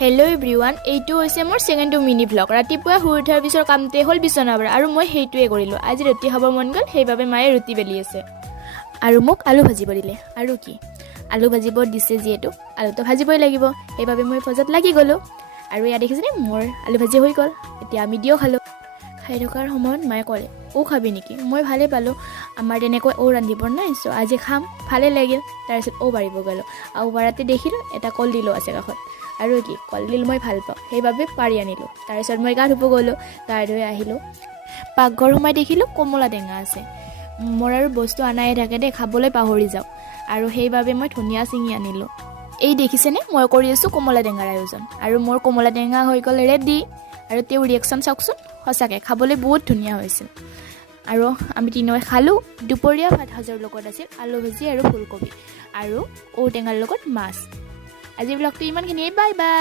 Hello' everyone, এইটো হৈছে মোৰ ছেকেণ্ড মিনি ভ্লগ। ৰাতিপুৱা শুই উঠাৰ পিছৰ কামটোৱে হ'ল বিচনা পৰা, আৰু মই সেইটোৱে কৰিলোঁ। আজি ৰুটি খাব মন গ'ল, সেইবাবে মায়ে ৰুটি বেলি আছে আৰু মোক আলু ভাজিব দিলে। আৰু কি, আলু ভাজিব দিছে যিহেতু আলুটো ভাজিবই লাগিব, সেইবাবে মই ভজাত লাগি গ'লোঁ। আৰু ইয়াত দেখিছেনে, মোৰ আলু ভাজি হৈ গ'ল। এতিয়া আমি দিও খালোঁ। খাই থকাৰ সময়ত মায়ে ক'লে, খাবি নেকি? মই ভালেই পালোঁ, আমাৰ তেনেকৈ ৰান্ধিব নাই, চ' আজি খাম, ভালে লাগিল। তাৰপিছত বাঢ়িব গ'লোঁ, আৰু বাঢ়াতে দেখিলোঁ এটা কলডিলো আছে কাষত। আৰু কি, কলডিল মই ভাল পাওঁ, সেইবাবে পাৰি আনিলোঁ। তাৰপিছত মই গা ধুব গ'লোঁ, গা ধুই আহিলোঁ। পাকঘৰ সোমাই দেখিলোঁ কমলা টেঙা আছে। মোৰ আৰু বস্তু আনাই থাকে দেই, খাবলৈ পাহৰি যাওঁ, আৰু সেইবাবে মই ধনিয়া ছিঙি আনিলোঁ। এই দেখিছেনে, মই কৰি আছোঁ কমলা টেঙাৰ আয়োজন, আৰু মোৰ কমলা টেঙা হৈ গ'ল ৰেডি। আৰু তেওঁৰ ৰিয়েকশ্যন চাওকচোন, সঁচাকৈ খাবলৈ বহুত ধুনীয়া হৈছিল। আৰু আমি তিনিওৱে খালোঁ। দুপৰীয়া ভাত সাজৰ লগত আছিল আলু ভাজি আৰু ফুলকবি, আৰু ঔটেঙাৰ লগত মাছ। আজি ব্লগটো ইমানখিনিয়ে, বাই বাই।